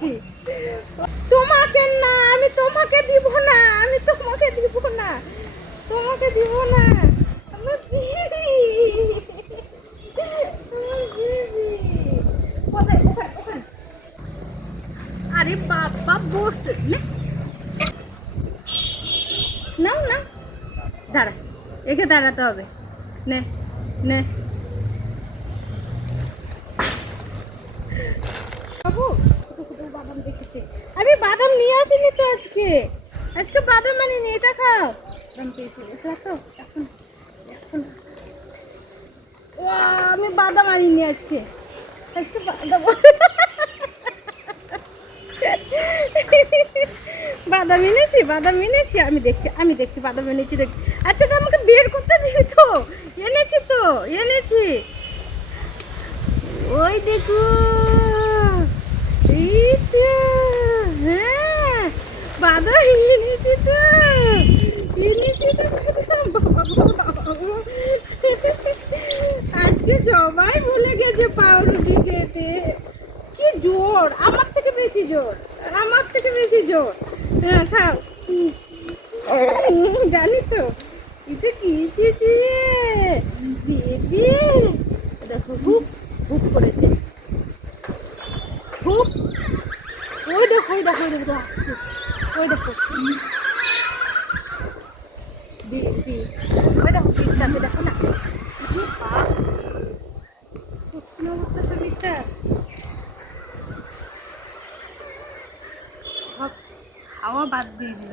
দিচ্ছি। তোমাকে না, আমি তোমাকে দিব না, আমি তোমাকে দিব না, তোমাকে দিব না। আমার বেবি, আমার বেবি। কোথায় কোথায় কোথায়? আরে বাবা বসতে নে, নাও না, দাঁড়া, একে দাঁড়াতে হবে। নে নে বাবু, বাদাম দেখেছি। আমি বাদাম নিয়ে আসিনি তো আজকে, আজকে বাদাম আনিনি, এটা খাও। বাদাম পেয়েছি, এসো তো এখন। এখন ও, আমি বাদাম আনিনি আজকে, আজকে বাদাম বাদাম এনেছি, বাদাম এনেছি, আমি দেখছি বাদাম এনেছি দেখি। আচ্ছা তো আমাকে বের করতে দিবি তো? এনেছি তো, এনেছি, ওই দেখো, এই তো, হ্যাঁ বাদাম এনেছি তো, এনেছি তো বাদাম। আজকে সবাই ভুলে গেছে পাউরুটি খেতে। কি জোর, আমার থেকে বেশি জোর, আমার থেকে বেশি জোর। হ্যাঁ খাও। জানি তো এটা কি দিয়েছি বেবি। দেখো হুপ হুপ করেছে, হুপ। ওই দেখো ওই দেখো ওই দেখো, ওই দেখো বেবি, ওই দেখো শরীরটাকে দেখো না, কি পাপ অবস্থা শরীরটা। খাওয়া বাদ দিয়ে দিল।